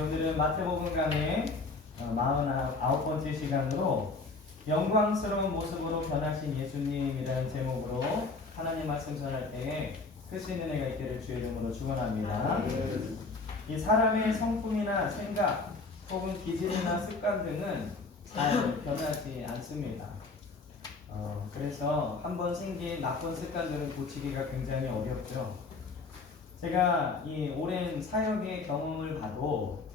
오늘은 마태복음 강의 49번째 시간으로 영광스러운 모습으로 변하신 예수님이라는 제목으로 하나님 말씀 전할 때에 크신 은혜가 있기를 주의 이름으로 축원합니다. 이 사람의 성품이나 생각 혹은 기질이나 습관 등은 잘 변하지 않습니다. 그래서 한번 생긴 나쁜 습관들은 고치기가 굉장히 어렵죠. 제가 이 오랜 사역의 경험을 봐도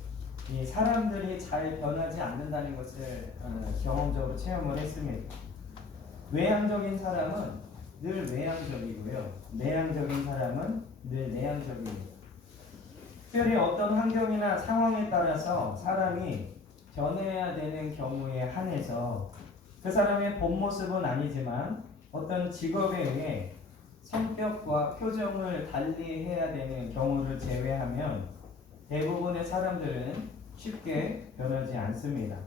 이 사람들이 잘 변하지 않는다는 것을 경험적으로 체험을 했습니다. 외향적인 사람은 늘 외향적이고요. 내향적인 사람은 늘 내향적입니다. 특별히 어떤 환경이나 상황에 따라서 사람이 변해야 되는 경우에 한해서 그 사람의 본 모습은 아니지만 어떤 직업에 의해 성격과 표정을 달리해야 되는 경우를 제외하면 대부분의 사람들은 쉽게 변하지 않습니다.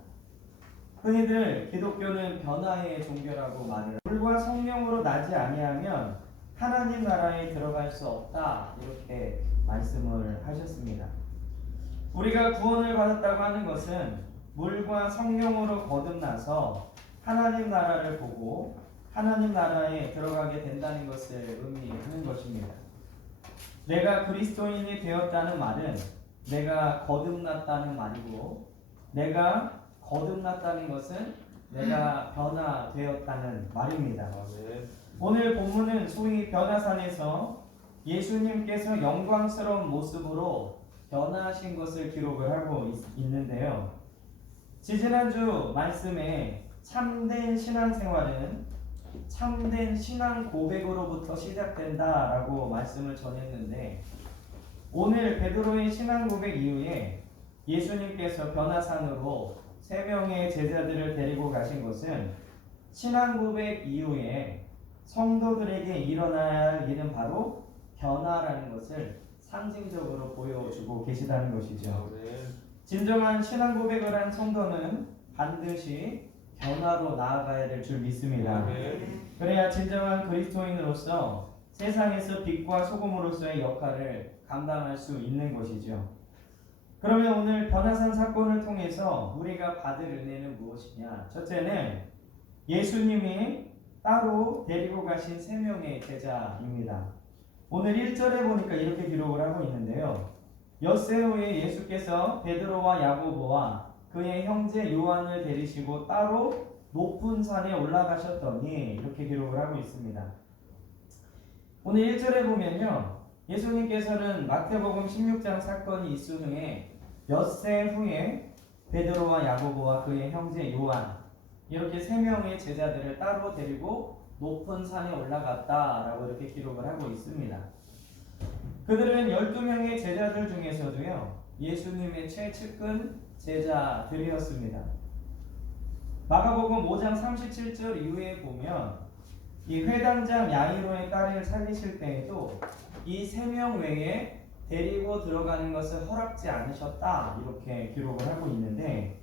흔히들 기독교는 변화의 종교라고 말을 물과 성령으로 나지 아니하면 하나님 나라에 들어갈 수 없다 이렇게 말씀을 하셨습니다. 우리가 구원을 받았다고 하는 것은 물과 성령으로 거듭나서 하나님 나라를 보고 하나님 나라에 들어가게 된다는 것을 의미하는 것입니다. 내가 그리스도인이 되었다는 말은 내가 거듭났다는 말이고, 내가 거듭났다는 것은 내가 변화되었다는 말입니다. 오늘 본문은 소위 변화산에서 예수님께서 영광스러운 모습으로 변화하신 것을 기록을 하고 있는데요. 지지난주 말씀에 참된 신앙생활은 참된 신앙 고백으로부터 시작된다라고 말씀을 전했는데, 오늘 베드로의 신앙 고백 이후에 예수님께서 변화산으로 3명의 제자들을 데리고 가신 것은 신앙 고백 이후에 성도들에게 일어나야 할 일은 바로 변화라는 것을 상징적으로 보여주고 계시다는 것이죠. 진정한 신앙 고백을 한 성도는 반드시 변화로 나아가야 될 줄 믿습니다. 그래야 진정한 그리스도인으로서 세상에서 빛과 소금으로서의 역할을 감당할 수 있는 것이죠. 그러면 오늘 변화산 사건을 통해서 우리가 받을 은혜는 무엇이냐? 첫째는 예수님이 따로 데리고 가신 3명의 제자입니다. 오늘 1절에 보니까 이렇게 기록을 하고 있는데요. 엿새 후에 예수께서 베드로와 야고보와 그의 형제 요한을 데리시고 따로 높은 산에 올라가셨더니 이렇게 기록을 하고 있습니다. 오늘 1절에 보면요, 예수님께서는 마태복음 16장 사건이 있은 후에 엿새 후에 베드로와 야고보와 그의 형제 요한 이렇게 3명의 제자들을 따로 데리고 높은 산에 올라갔다라고 이렇게 기록을 하고 있습니다. 그들은 12명의 제자들 중에서도요, 예수님의 최측근 제자들이었습니다. 마가복음 5장 37절 이후에 보면 이 회당장 야이로의 딸을 살리실 때에도 이 3명 외에 데리고 들어가는 것을 허락지 않으셨다 이렇게 기록을 하고 있는데,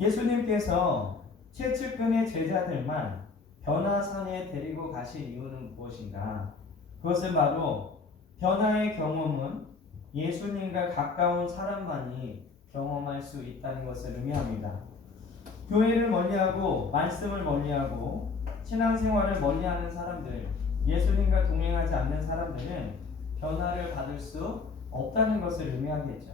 예수님께서 최측근의 제자들만 변화산에 데리고 가신 이유는 무엇인가? 그것은 바로 변화의 경험은 예수님과 가까운 사람만이 경험할 수 있다는 것을 의미합니다. 교회를 멀리하고 말씀을 멀리하고 신앙생활을 멀리하는 사람들, 예수님과 동행하지 않는 사람들은 변화를 받을 수 없다는 것을 의미하겠죠.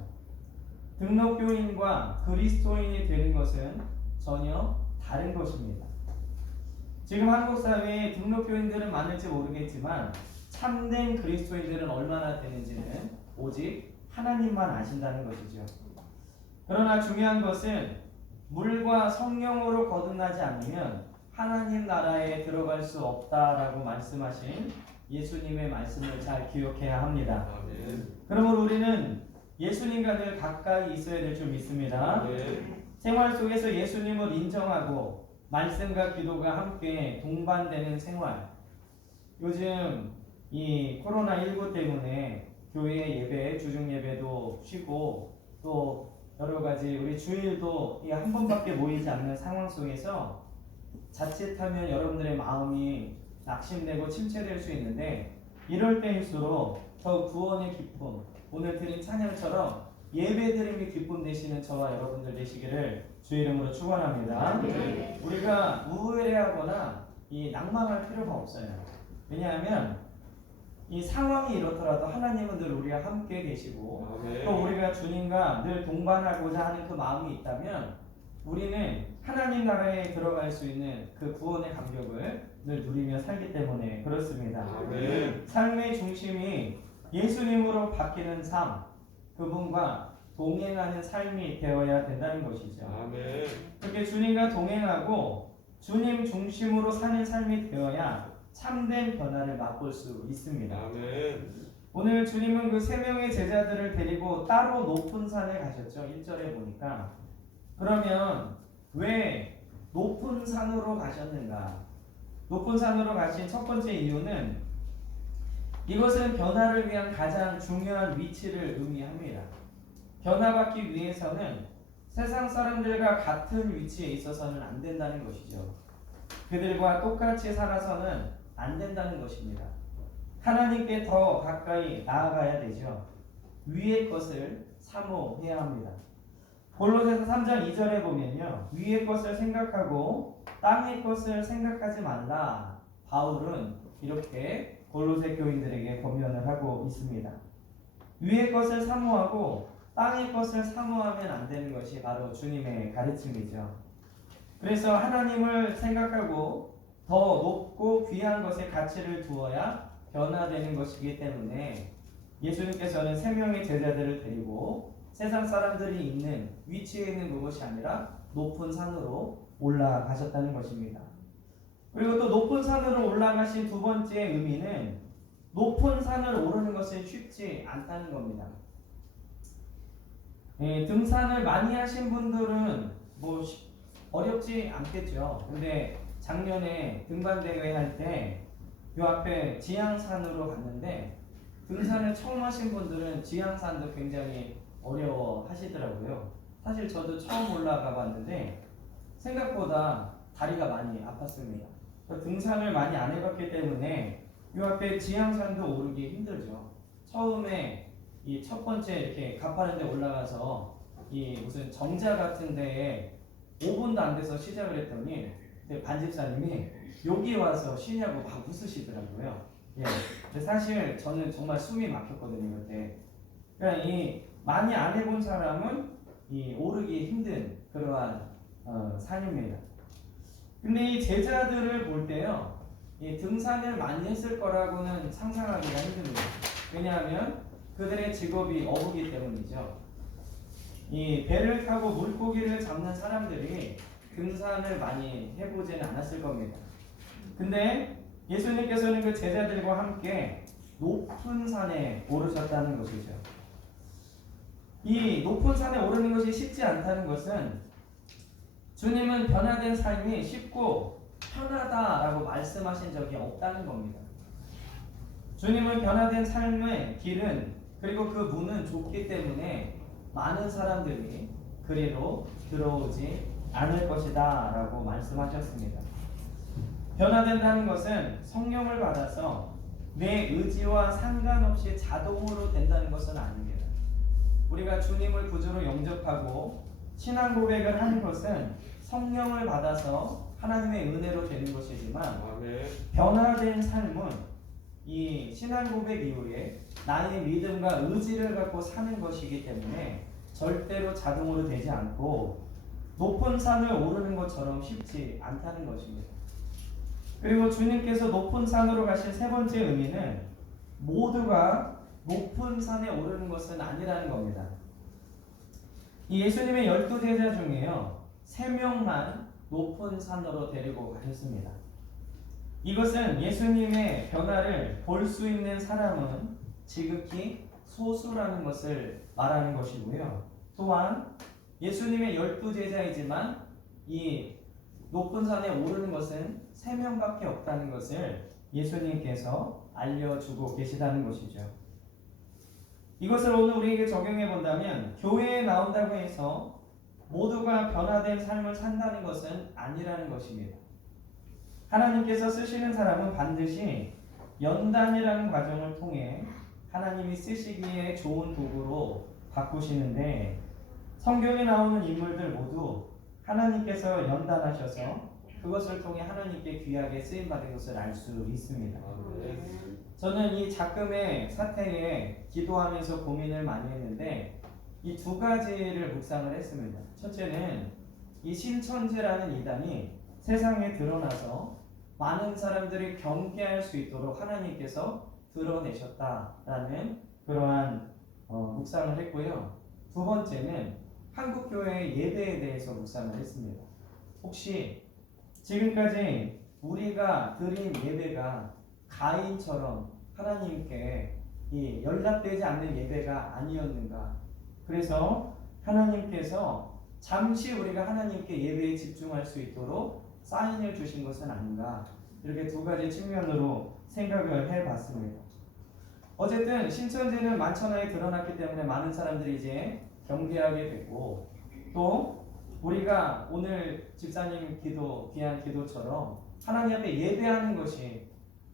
등록교인과 그리스도인이 되는 것은 전혀 다른 것입니다. 지금 한국 사회에 등록교인들은 많을지 모르겠지만 참된 그리스도인들은 얼마나 되는지는 오직 하나님만 아신다는 것이죠. 그러나 중요한 것은 물과 성령으로 거듭나지 않으면 하나님 나라에 들어갈 수 없다라고 말씀하신 예수님의 말씀을 잘 기억해야 합니다. 그러므로 우리는 예수님과 늘 가까이 있어야 될 줄 믿습니다. 생활 속에서 예수님을 인정하고 말씀과 기도가 함께 동반되는 생활. 요즘 이 코로나19 때문에 교회 예배, 주중 예배도 쉬고 또 여러 가지 우리 주일도 한 번밖에 모이지 않는 상황 속에서 자칫하면 여러분들의 마음이 낙심되고 침체될 수 있는데, 이럴 때일수록 더욱 구원의 기쁨, 오늘 드린 찬양처럼 예배드림이 기쁨 되시는 저와 여러분들 되시기를 주의 이름으로 축원합니다. 우리가 우울해하거나 이 낭망할 필요가 없어요. 왜냐하면 이 상황이 이렇더라도 하나님은 늘 우리와 함께 계시고 또 우리가 주님과 늘 동반하고자 하는 그 마음이 있다면 우리는 하나님 나라에 들어갈 수 있는 그 구원의 감격을 늘 누리며 살기 때문에 그렇습니다. 삶의 중심이 예수님으로 바뀌는 삶, 그분과 동행하는 삶이 되어야 된다는 것이죠. 그렇게 주님과 동행하고 주님 중심으로 사는 삶이 되어야 참된 변화를 맛볼 수 있습니다. 오늘 주님은 그 세 명의 제자들을 데리고 따로 높은 산에 가셨죠. 1절에 보니까. 그러면 왜 높은 산으로 가셨는가? 높은 산으로 가신 첫 번째 이유는 이것은 변화를 위한 가장 중요한 위치를 의미합니다. 변화받기 위해서는 세상 사람들과 같은 위치에 있어서는 안 된다는 것이죠. 그들과 똑같이 살아서는 안 된다는 것입니다. 하나님께 더 가까이 나아가야 되죠. 위의 것을 사모해야 합니다. 골로새서 3장 2절에 보면요. 위의 것을 생각하고 땅의 것을 생각하지 말라. 바울은 이렇게 골로새 교인들에게 권면을 하고 있습니다. 위의 것을 사모하고 땅의 것을 사모하면 안 되는 것이 바로 주님의 가르침이죠. 그래서 하나님을 생각하고 더 높고 귀한 것에 가치를 두어야 변화되는 것이기 때문에 예수님께서는 세 명의 제자들을 데리고 세상 사람들이 있는 위치에 있는 그것이 아니라 높은 산으로 올라가셨다는 것입니다. 그리고 또 높은 산으로 올라가신 두 번째 의미는 높은 산을 오르는 것은 쉽지 않다는 겁니다. 등산을 많이 하신 분들은 어렵지 않겠죠. 근데 작년에 등반대회 할 때 요 앞에 지향산으로 갔는데 등산을 처음 하신 분들은 지향산도 굉장히 어려워 하시더라고요. 사실 저도 처음 올라가 봤는데 생각보다 다리가 많이 아팠습니다. 등산을 많이 안 해봤기 때문에 요 앞에 지향산도 오르기 힘들죠. 처음에 이 첫 번째 이렇게 가파른 데 올라가서 이 무슨 정자 같은 데에 5분도 안 돼서 시작을 했더니 반집사님이 여기 와서 쉬냐고 막 웃으시더라고요. 근데 사실 저는 정말 숨이 막혔거든요 그때. 그러니까 이 많이 안 해본 사람은 이 오르기 힘든 그러한 산입니다. 근데 이 제자들을 볼 때요, 이 등산을 많이 했을 거라고는 상상하기가 힘듭니다. 왜냐하면 그들의 직업이 어부기 때문이죠. 이 배를 타고 물고기를 잡는 사람들이 등산을 많이 해보지는 않았을 겁니다. 근데 예수님께서는 그 제자들과 함께 높은 산에 오르셨다는 것이죠. 이 높은 산에 오르는 것이 쉽지 않다는 것은 주님은 변화된 삶이 쉽고 편하다라고 말씀하신 적이 없다는 겁니다. 주님은 변화된 삶의 길은 그리고 그 문은 좁기 때문에 많은 사람들이 그리로 들어오지 않을 것이다 라고 말씀하셨습니다. 변화된다는 것은 성령을 받아서 내 의지와 상관없이 자동으로 된다는 것은 아닙니다. 우리가 주님을 구주로 영접하고 신앙 고백을 하는 것은 성령을 받아서 하나님의 은혜로 되는 것이지만 변화된 삶은 이 신앙 고백 이후에 나의 믿음과 의지를 갖고 사는 것이기 때문에 절대로 자동으로 되지 않고 높은 산을 오르는 것처럼 쉽지 않다는 것입니다. 그리고 주님께서 높은 산으로 가신 세 번째 의미는 모두가 높은 산에 오르는 것은 아니라는 겁니다. 이 예수님의 12제자 중에요 3명만 높은 산으로 데리고 가셨습니다. 이것은 예수님의 변화를 볼 수 있는 사람은 지극히 소수라는 것을 말하는 것이고요. 또한 예수님의 12제자이지만 이 높은 산에 오르는 것은 3명밖에 없다는 것을 예수님께서 알려주고 계시다는 것이죠. 이것을 오늘 우리에게 적용해 본다면 교회에 나온다고 해서 모두가 변화된 삶을 산다는 것은 아니라는 것입니다. 하나님께서 쓰시는 사람은 반드시 연단이라는 과정을 통해 하나님이 쓰시기에 좋은 도구로 바꾸시는데 성경에 나오는 인물들 모두 하나님께서 연단하셔서 그것을 통해 하나님께 귀하게 쓰임받은 것을 알 수 있습니다. 저는 이 작금의 사태에 기도하면서 고민을 많이 했는데 이 두 가지를 묵상을 했습니다. 첫째는 이 신천지라는 이단이 세상에 드러나서 많은 사람들이 경계할 수 있도록 하나님께서 드러내셨다라는 그러한 묵상을 했고요. 두 번째는 한국교회의 예배에 대해서 묵상을 했습니다. 혹시 지금까지 우리가 드린 예배가 가인처럼 하나님께 이 연락되지 않는 예배가 아니었는가? 그래서 하나님께서 잠시 우리가 하나님께 예배에 집중할 수 있도록 사인을 주신 것은 아닌가? 이렇게 두 가지 측면으로 생각을 해봤습니다. 어쨌든 신천지는 만천하에 드러났기 때문에 많은 사람들이 이제 경계하게 됐고, 또 우리가 오늘 집사님 기도, 귀한 기도처럼 하나님 앞에 예배하는 것이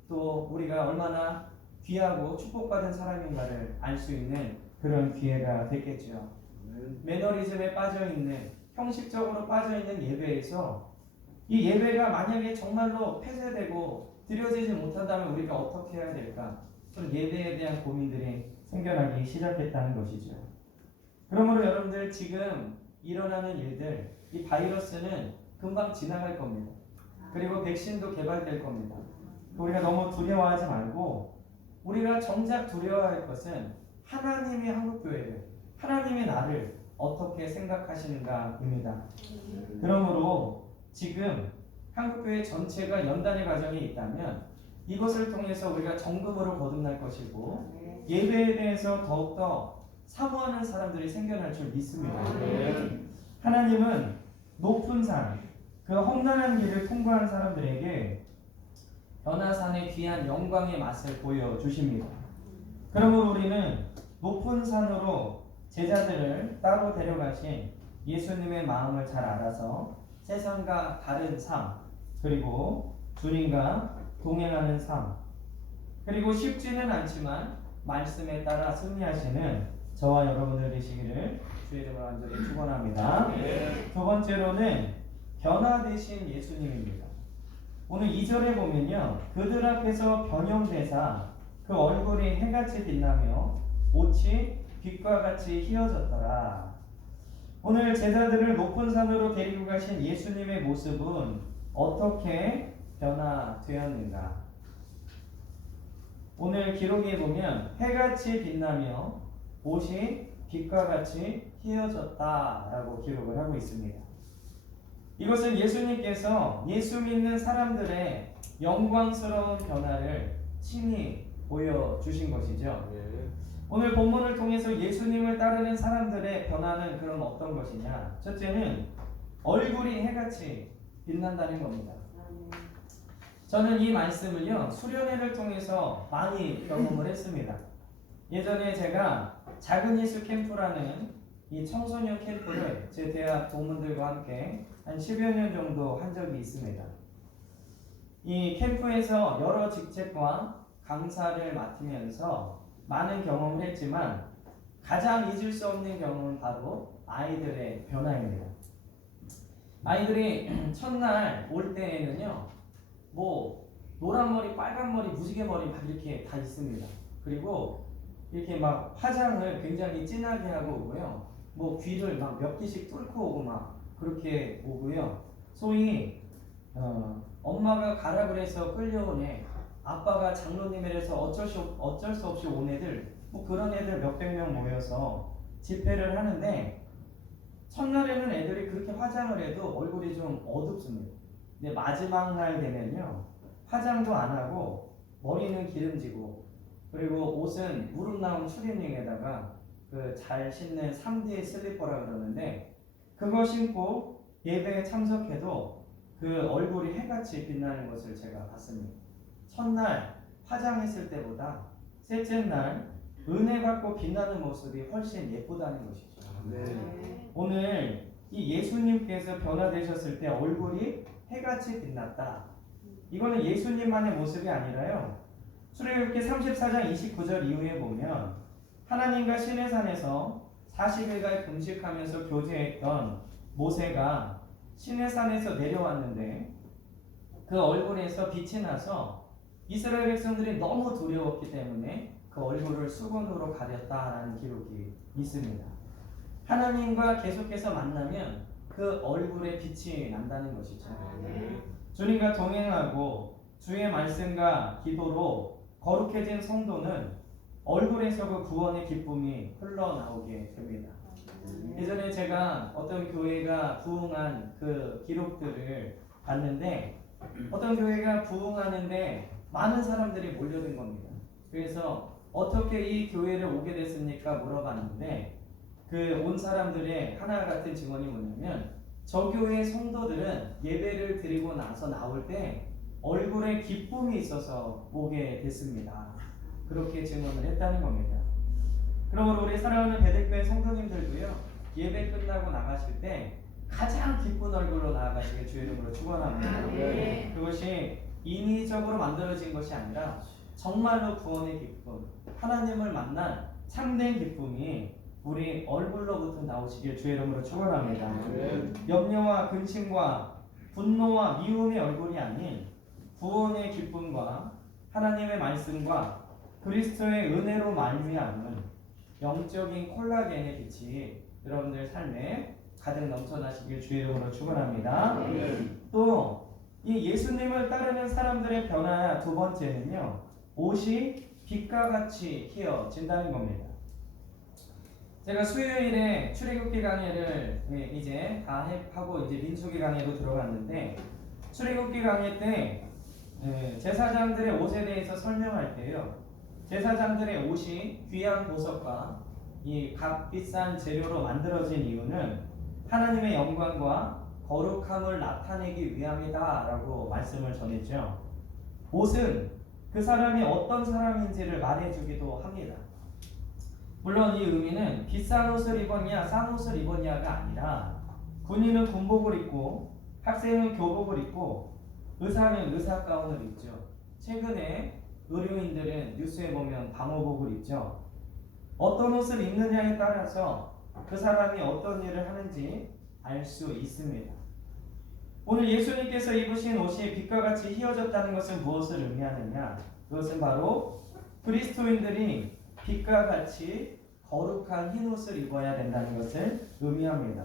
또 우리가 얼마나 귀하고 축복받은 사람인가를 알 수 있는 그런 기회가 됐겠죠. 매너리즘에 빠져있는, 형식적으로 빠져있는 예배에서 이 예배가 만약에 정말로 폐쇄되고 드려지지 못한다면 우리가 어떻게 해야 될까? 그런 예배에 대한 고민들이 생겨나기 시작했다는 것이죠. 그러므로 여러분들 지금 일어나는 일들, 이 바이러스는 금방 지나갈 겁니다. 그리고 백신도 개발될 겁니다. 우리가 너무 두려워하지 말고 우리가 정작 두려워할 것은 하나님이 한국교회를, 하나님의 나를 어떻게 생각하시는가입니다. 그러므로 지금 한국교회 전체가 연단의 과정에 있다면 이것을 통해서 우리가 정금으로 거듭날 것이고 예배에 대해서 더욱더 사모하는 사람들이 생겨날 줄 믿습니다. 하나님은 높은 산, 그 험난한 길을 통과한 사람들에게 변화산의 귀한 영광의 맛을 보여주십니다. 그러므로 우리는 높은 산으로 제자들을 따로 데려가신 예수님의 마음을 잘 알아서 세상과 다른 삶, 그리고 주님과 동행하는 삶, 그리고 쉽지는 않지만 말씀에 따라 승리하시는 저와 여러분들 되시기를 주의 이름으로 간절히 축원합니다. 두 번째로는 변화되신 예수님입니다. 오늘 2절에 보면요, 그들 앞에서 변형되사 그 얼굴이 해같이 빛나며 옷이 빛과 같이 희어졌더라. 오늘 제자들을 높은 산으로 데리고 가신 예수님의 모습은 어떻게 변화되었는가? 오늘 기록에 보면 해같이 빛나며 옷이 빛과 같이 희어졌다라고 기록을 하고 있습니다. 이것은 예수님께서 예수 믿는 사람들의 영광스러운 변화를 친히 보여주신 것이죠. 오늘 본문을 통해서 예수님을 따르는 사람들의 변화는 그럼 어떤 것이냐? 첫째는 얼굴이 해같이 빛난다는 겁니다. 저는 이 말씀을요, 수련회를 통해서 많이 경험을 했습니다. 예전에 제가 작은 예수 캠프라는 이 청소년 캠프를 제 대학 동문들과 함께 한 10여 년 정도 한 적이 있습니다. 이 캠프에서 여러 직책과 강사를 맡으면서 많은 경험을 했지만 가장 잊을 수 없는 경험은 바로 아이들의 변화입니다. 아이들이 첫날 올 때에는요, 뭐 노란 머리, 빨간 머리, 무지개 머리 막 이렇게 다 있습니다. 그리고 이렇게 막 화장을 굉장히 진하게 하고 오고요, 뭐 귀를 막 몇 개씩 뚫고 오고 막 그렇게 오고요. 소위 엄마가 가라 그래서 끌려온 애, 아빠가 장로님이라서 어쩔 수 없이 온 애들, 뭐 그런 애들 몇백 명 모여서 집회를 하는데 첫날에는 애들이 그렇게 화장을 해도 얼굴이 좀 어둡습니다. 근데 마지막 날 되면요, 화장도 안 하고 머리는 기름지고, 그리고 옷은 무릎 나온 추리닝에다가 그 잘 신는 3D 슬리퍼라 그러는데 그거 신고 예배에 참석해도 그 얼굴이 해같이 빛나는 것을 제가 봤습니다. 첫날 화장했을 때보다 셋째 날 은혜 받고 빛나는 모습이 훨씬 예쁘다는 것이죠. 오늘 이 예수님께서 변화되셨을 때 얼굴이 해같이 빛났다. 이거는 예수님만의 모습이 아니라요, 출애굽기 34장 29절 이후에 보면 하나님과 시내산에서 40일간 금식하면서 교제했던 모세가 시내산에서 내려왔는데 그 얼굴에서 빛이 나서 이스라엘 백성들이 너무 두려웠기 때문에 그 얼굴을 수건으로 가렸다라는 기록이 있습니다. 하나님과 계속해서 만나면 그 얼굴에 빛이 난다는 것이죠. 주님과 동행하고 주의 말씀과 기도로 거룩해진 성도는 얼굴에서 그 구원의 기쁨이 흘러나오게 됩니다. 예전에 제가 어떤 교회가 부흥한 그 기록들을 봤는데 어떤 교회가 부흥하는데 많은 사람들이 몰려든 겁니다. 그래서 어떻게 이 교회를 오게 됐습니까? 물어봤는데 그 온 사람들의 하나 같은 증언이 뭐냐면 저 교회 성도들은 예배를 드리고 나서 나올 때 얼굴에 기쁨이 있어서 오게 됐습니다. 그렇게 증언을 했다는 겁니다. 그러므로 우리 사랑하는 베들교회 성도님들도요, 예배 끝나고 나가실 때 가장 기쁜 얼굴로 나아가시길 주의 이름으로 축원합니다. 그것이 인위적으로 만들어진 것이 아니라 정말로 구원의 기쁨, 하나님을 만난 참된 기쁨이 우리 얼굴로부터 나오시길 주의 이름으로 축원합니다. 염려와 근심과 분노와 미움의 얼굴이 아닌 구원의 기쁨과 하나님의 말씀과 그리스도의 은혜로 말미암은 영적인 콜라겐의 빛이 여러분들 삶에 가득 넘쳐나시길 주의 이름으로 축원합니다. 또 이 예수님을 따르는 사람들의 변화 두 번째는요, 옷이 빛과 같이 휘어진다는 겁니다. 제가 수요일에 출애굽기 강의를 이제 다 하고 이제 민수기 강의로 들어갔는데 출애굽기 강의 때 제사장들의 옷에 대해서 설명할 때요, 제사장들의 옷이 귀한 보석과 이 값비싼 재료로 만들어진 이유는 하나님의 영광과 거룩함을 나타내기 위함이다라고 말씀을 전했죠. 옷은 그 사람이 어떤 사람인지를 말해주기도 합니다. 물론 이 의미는 비싼 옷을 입었냐 싼 옷을 입었냐가 아니라 군인은 군복을 입고 학생은 교복을 입고 의사는 의사 가운을 입죠. 최근에 의료인들은 뉴스에 보면 방호복을 입죠. 어떤 옷을 입느냐에 따라서 그 사람이 어떤 일을 하는지 알 수 있습니다. 오늘 예수님께서 입으신 옷이 빛과 같이 휘어졌다는 것은 무엇을 의미하느냐? 그것은 바로 그리스도인들이 빛과 같이 거룩한 흰 옷을 입어야 된다는 것을 의미합니다.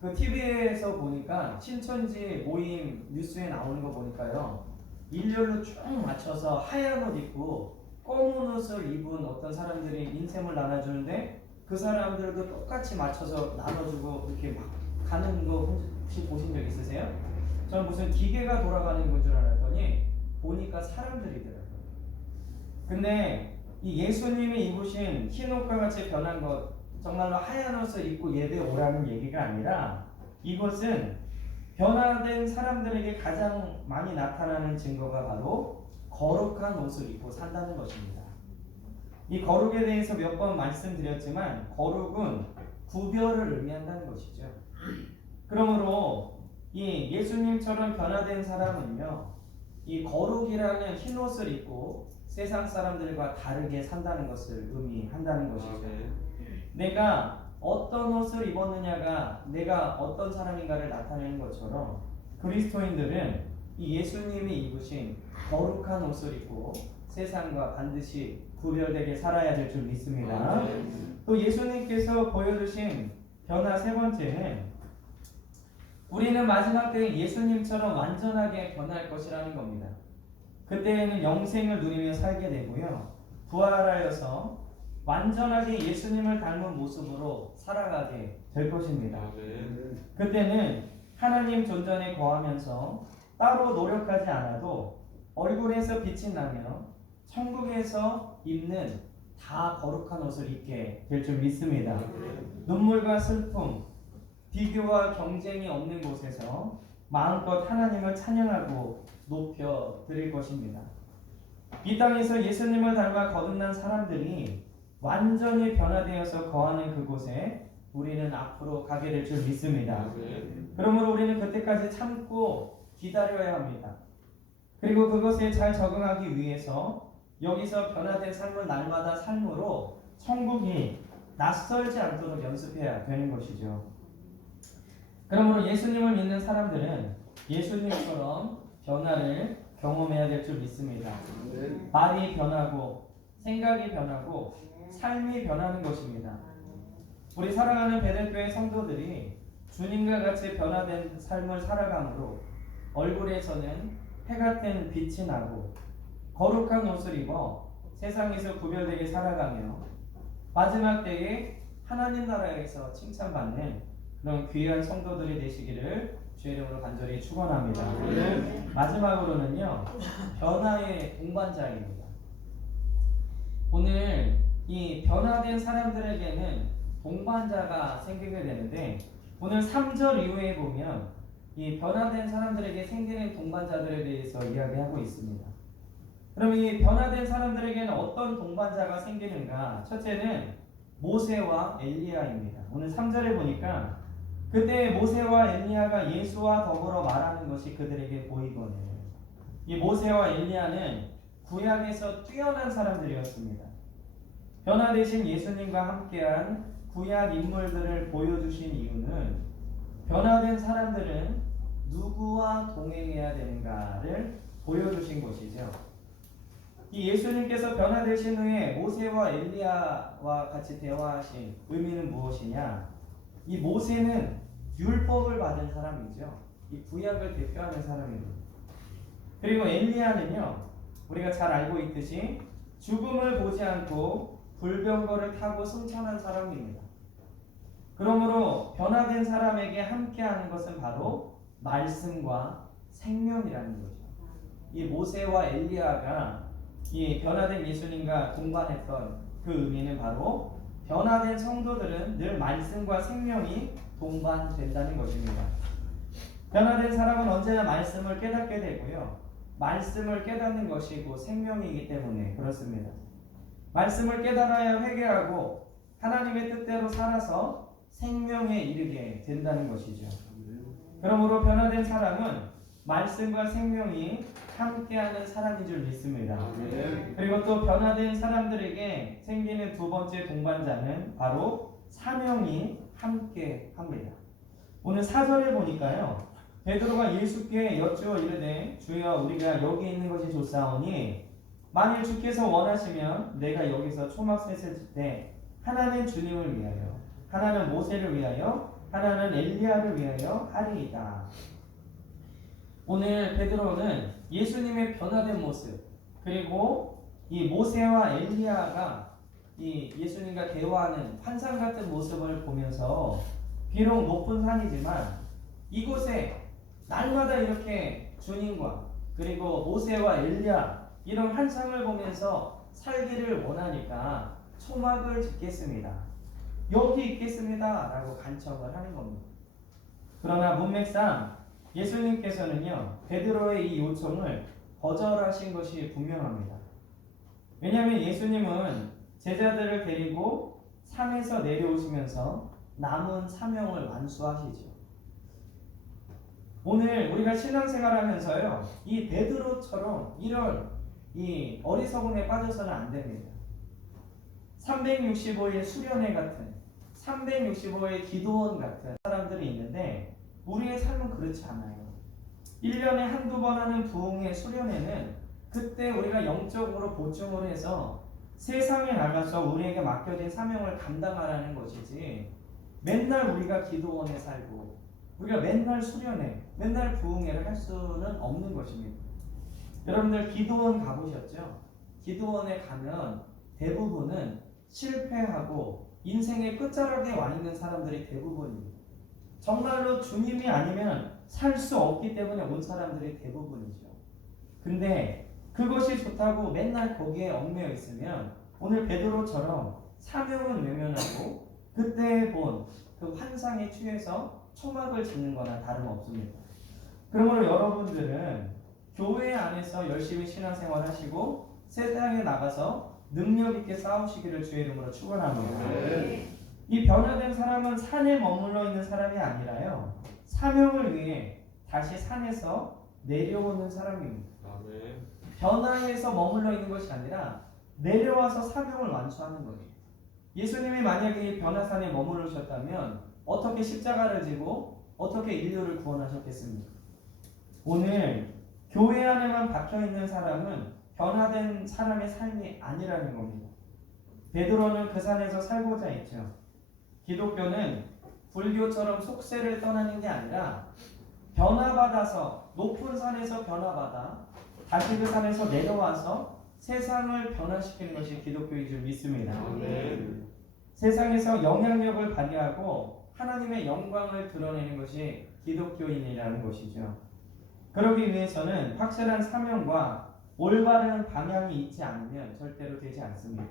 그 TV에서 보니까 신천지 모임 뉴스에 나오는 거 보니까요, 일렬로 쭉 맞춰서 하얀 옷 입고 검은 옷을 입은 어떤 사람들이 인셈을 나눠주는데 그 사람들도 똑같이 맞춰서 나눠주고 이렇게 막 가는 거 혹시 보신 적 있으세요? 저는 무슨 기계가 돌아가는 건 줄 알았더니 보니까 사람들이더라고요. 근데 이 예수님이 입으신 흰 옷과 같이 변한 것, 정말로 하얀 옷을 입고 예배 오라는 얘기가 아니라 이것은 변화된 사람들에게 가장 많이 나타나는 증거가 바로 거룩한 옷을 입고 산다는 것입니다. 이 거룩에 대해서 몇 번 말씀드렸지만 거룩은 구별을 의미한다는 것이죠. 그러므로 이 예수님처럼 변화된 사람은요, 이 거룩이라는 흰 옷을 입고 세상 사람들과 다르게 산다는 것을 의미한다는 것이죠. 내가 어떤 옷을 입었느냐가 내가 어떤 사람인가를 나타내는 것처럼 그리스도인들은 이 예수님이 입으신 거룩한 옷을 입고 세상과 반드시 구별되게 살아야 될 줄 믿습니다. 또 예수님께서 보여주신 변화 세 번째는 우리는 마지막 때에 예수님처럼 완전하게 변할 것이라는 겁니다. 그때에는 영생을 누리며 살게 되고요, 부활하여서 완전하게 예수님을 닮은 모습으로 살아가게 될 것입니다. 그때는 하나님 존전에 거하면서 따로 노력하지 않아도 얼굴에서 빛이 나며 천국에서 입는 다 거룩한 옷을 입게 될 줄 믿습니다. 눈물과 슬픔, 비교와 경쟁이 없는 곳에서 마음껏 하나님을 찬양하고 높여 드릴 것입니다. 이 땅에서 예수님을 닮아 거듭난 사람들이 완전히 변화되어서 거하는 그곳에 우리는 앞으로 가게 될 줄 믿습니다. 그러므로 우리는 그때까지 참고 기다려야 합니다. 그리고 그것에 잘 적응하기 위해서 여기서 변화된 삶을 날마다 삶으로 천국이 낯설지 않도록 연습해야 되는 것이죠. 그러므로 예수님을 믿는 사람들은 예수님처럼 변화를 경험해야 될 줄 믿습니다. 말이 변하고 생각이 변하고 삶이 변하는 것입니다. 우리 사랑하는 베들교회 성도들이 주님과 같이 변화된 삶을 살아감으로 얼굴에서는 해 같은 빛이 나고 거룩한 옷을 입어 세상에서 구별되게 살아가며 마지막 때에 하나님 나라에서 칭찬받는 그런 귀한 성도들이 되시기를 주의 이름으로 간절히 축원합니다. 마지막으로는요, 변화의 동반자입니다. 오늘 이 변화된 사람들에게는 동반자가 생기게 되는데, 오늘 3절 이후에 보면 이 변화된 사람들에게 생기는 동반자들에 대해서 이야기하고 있습니다. 그럼 이 변화된 사람들에게는 어떤 동반자가 생기는가? 첫째는 모세와 엘리야입니다. 오늘 3절에 보니까 그때 모세와 엘리야가 예수와 더불어 말하는 것이 그들에게 보이거늘. 이 모세와 엘리야는 구약에서 뛰어난 사람들이었습니다. 변화되신 예수님과 함께한 구약 인물들을 보여주신 이유는 변화된 사람들은 누구와 동행해야 되는가를 보여주신 것이죠. 이 예수님께서 변화되신 후에 모세와 엘리야와 같이 대화하신 의미는 무엇이냐? 이 모세는 율법을 받은 사람이죠. 이 구약을 대표하는 사람입니다. 그리고 엘리야는요, 우리가 잘 알고 있듯이 죽음을 보지 않고 불병거를 타고 승천한 사람입니다. 그러므로 변화된 사람에게 함께하는 것은 바로 말씀과 생명이라는 거죠. 이 모세와 엘리야가 이 변화된 예수님과 동반했던 그 의미는 바로 변화된 성도들은 늘 말씀과 생명이 동반된다는 것입니다. 변화된 사람은 언제나 말씀을 깨닫게 되고요. 말씀을 깨닫는 것이 곧 생명이기 때문에 그렇습니다. 말씀을 깨달아야 회개하고 하나님의 뜻대로 살아서 생명에 이르게 된다는 것이죠. 그러므로 변화된 사람은 말씀과 생명이 함께하는 사람인 줄 믿습니다. 그리고 또 변화된 사람들에게 생기는 두 번째 동반자는 바로 사명이 함께합니다. 오늘 4절에 보니까요, 베드로가 예수께 여쭈어 이르되 주여 우리가 여기 있는 것이 좋사오니 만일 주께서 원하시면 내가 여기서 초막 셋을 때 하나는 주님을 위하여 하나는 모세를 위하여 하나는 엘리야를 위하여 하리이다. 오늘 베드로는 예수님의 변화된 모습, 그리고 이 모세와 엘리야가 이 예수님과 대화하는 환상 같은 모습을 보면서 비록 높은 산이지만 이곳에 날마다 이렇게 주님과 그리고 모세와 엘리야 이런 환상을 보면서 살기를 원하니까 초막을 짓겠습니다. 여기 있겠습니다. 라고 간청을 하는 겁니다. 그러나 문맥상 예수님께서는요, 베드로의 이 요청을 거절하신 것이 분명합니다. 왜냐하면 예수님은 제자들을 데리고 산에서 내려오시면서 남은 사명을 완수하시죠. 오늘 우리가 신앙생활하면서요, 이 베드로처럼 이런 이 어리석음에 빠져서는 안 됩니다. 365일 수련회 같은 365일 기도원 같은 사람들이 있는데 우리의 삶은 그렇지 않아요. 1년에 한두 번 하는 부흥의 수련회는 그때 우리가 영적으로 보충을 해서 세상에 나가서 우리에게 맡겨진 사명을 감당하라는 것이지, 맨날 우리가 기도원에 살고 우리가 맨날 수련회, 맨날 부흥회를 할 수는 없는 것입니다. 여러분들 기도원 가보셨죠? 기도원에 가면 대부분은 실패하고 인생의 끝자락에 와 있는 사람들이 대부분입니다. 정말로 주님이 아니면 살 수 없기 때문에 온 사람들이 대부분이죠. 근데 그것이 좋다고 맨날 거기에 얽매여 있으면 오늘 베드로처럼 사명은 외면하고 그때 본 그 환상에 취해서 초막을 짓는 거나 다름없습니다. 그러므로 여러분들은 교회 안에서 열심히 신앙생활 하시고 세상에 나가서 능력 있게 싸우시기를 주의 이름으로 축원합니다. 이 변화된 사람은 산에 머물러 있는 사람이 아니라요, 사명을 위해 다시 산에서 내려오는 사람입니다. 변화해서 머물러 있는 것이 아니라 내려와서 사명을 완수하는 거예요. 예수님이 만약에 이 변화산에 머무르셨다면 어떻게 십자가를 지고 어떻게 인류를 구원하셨겠습니까? 오늘 교회 안에만 박혀있는 사람은 변화된 사람의 삶이 아니라는 겁니다. 베드로는 그 산에서 살고자 했죠. 기독교는 불교처럼 속세를 떠나는 게 아니라 변화받아서 높은 산에서 변화받아 다시 그 산에서 내려와서 세상을 변화시키는 것이 기독교인 줄 믿습니다. 세상에서 영향력을 발휘하고 하나님의 영광을 드러내는 것이 기독교인이라는 것이죠. 그러기 위해서는 확실한 사명과 올바른 방향이 있지 않으면 절대로 되지 않습니다.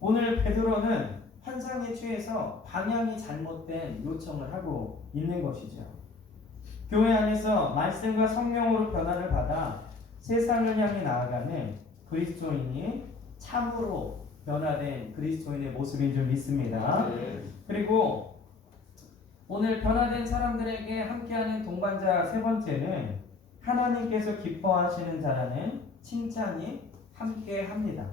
오늘 베드로는 환상에 취해서 방향이 잘못된 요청을 하고 있는 것이죠. 교회 안에서 말씀과 성령으로 변화를 받아 세상을 향해 나아가는 그리스도인이 참으로 변화된 그리스도인의 모습인 줄 믿습니다. 그리고 오늘 변화된 사람들에게 함께하는 동반자 세 번째는 하나님께서 기뻐하시는 자라는 칭찬이 함께합니다.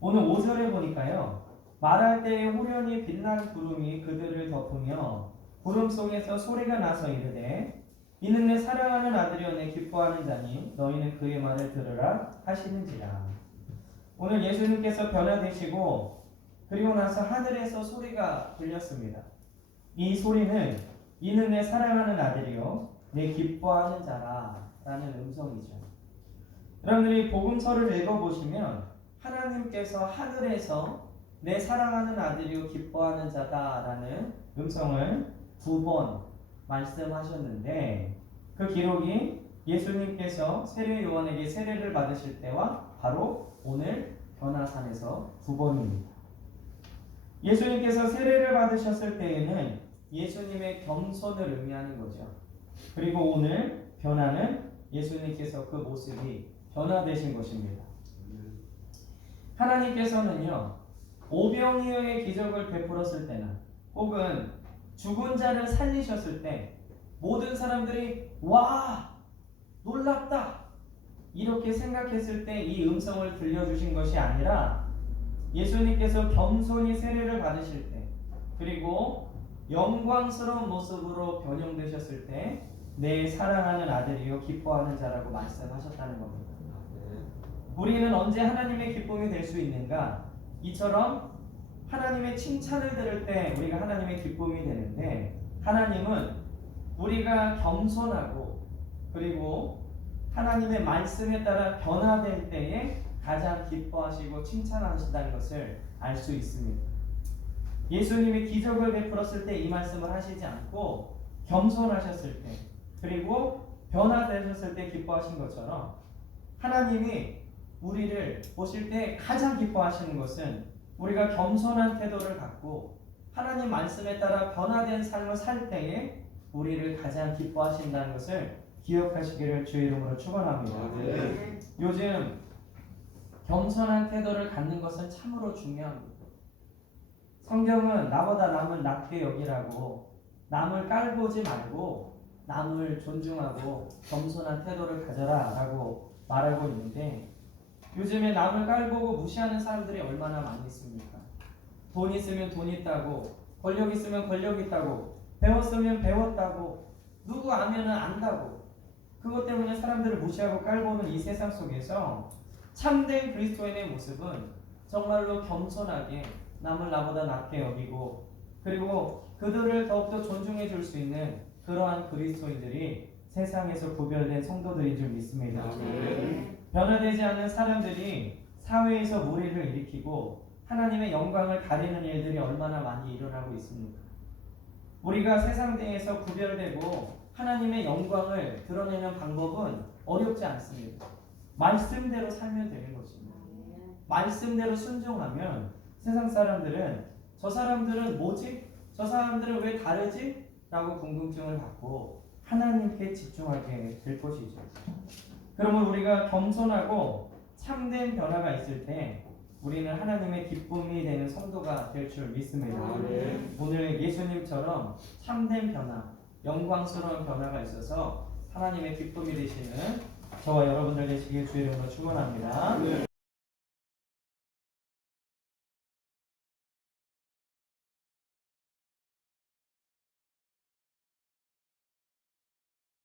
오늘 5절에 보니까요. 말할 때에 후련히 빛난 구름이 그들을 덮으며 구름 속에서 소리가 나서 이르되 이는 내 사랑하는 아들이여 내 기뻐하는 자니 너희는 그의 말을 들으라 하시는지라. 오늘 예수님께서 변화되시고 그리고 나서 하늘에서 소리가 들렸습니다. 이 소리는 이는 내 사랑하는 아들이요 내 기뻐하는 자라 라는 음성이죠. 여러분들이 복음서를 읽어보시면 하나님께서 하늘에서 내 사랑하는 아들이요 기뻐하는 자다 라는 음성을 2번 말씀하셨는데 그 기록이 예수님께서 세례 요한에게 세례를 받으실 때와 바로 오늘 변화산에서 2번입니다. 예수님께서 세례를 받으셨을 때에는 예수님의 겸손을 의미하는 거죠. 그리고 오늘 변화는 예수님께서 그 모습이 변화되신 것입니다. 하나님께서는요, 오병이어의 기적을 베풀었을 때나 혹은 죽은 자를 살리셨을 때 모든 사람들이 와! 놀랍다! 이렇게 생각했을 때 이 음성을 들려주신 것이 아니라 예수님께서 겸손히 세례를 받으실 때 그리고 영광스러운 모습으로 변형되셨을 때 내 사랑하는 아들이요 기뻐하는 자라고 말씀하셨다는 겁니다. 우리는 언제 하나님의 기쁨이 될 수 있는가? 이처럼 하나님의 칭찬을 들을 때 우리가 하나님의 기쁨이 되는데 하나님은 우리가 겸손하고 그리고 하나님의 말씀에 따라 변화될 때에 가장 기뻐하시고 칭찬하신다는 것을 알 수 있습니다. 예수님이 기적을 베풀었을 때 이 말씀을 하시지 않고 겸손하셨을 때 그리고 변화되셨을 때 기뻐하신 것처럼 하나님이 우리를 보실 때 가장 기뻐하시는 것은 우리가 겸손한 태도를 갖고 하나님 말씀에 따라 변화된 삶을 살 때에 우리를 가장 기뻐하신다는 것을 기억하시기를 주의 이름으로 축원합니다. 요즘 겸손한 태도를 갖는 것은 참으로 중요합니다. 성경은 나보다 남을 낮게 여기라고 남을 깔보지 말고 남을 존중하고 겸손한 태도를 가져라 라고 말하고 있는데 요즘에 남을 깔보고 무시하는 사람들이 얼마나 많이 있습니까? 돈 있으면 돈 있다고 권력 있으면 권력 있다고 배웠으면 배웠다고 누구 아면은 안다고 그것 때문에 사람들을 무시하고 깔보는 이 세상 속에서 참된 그리스도인의 모습은 정말로 겸손하게 남을 나보다 낮게 여기고 그리고 그들을 더욱더 존중해 줄 수 있는 그러한 그리스도인들이 세상에서 구별된 성도들인 줄 믿습니다. 변화되지 않는 사람들이 사회에서 무리를 일으키고 하나님의 영광을 가리는 일들이 얼마나 많이 일어나고 있습니까? 우리가 세상 대에서 구별되고 하나님의 영광을 드러내는 방법은 어렵지 않습니다. 말씀대로 살면 되는 것입니다. 말씀대로 순종하면 세상 사람들은 저 사람들은 뭐지? 저 사람들은 왜 다르지? 라고 궁금증을 갖고 하나님께 집중하게 될 것이죠. 그러면 우리가 겸손하고 참된 변화가 있을 때 우리는 하나님의 기쁨이 되는 성도가 될 줄 믿습니다. 오늘 예수님처럼 참된 변화, 영광스러운 변화가 있어서 하나님의 기쁨이 되시는 저와 여러분들 되시길 주의 이름으로 축원합니다.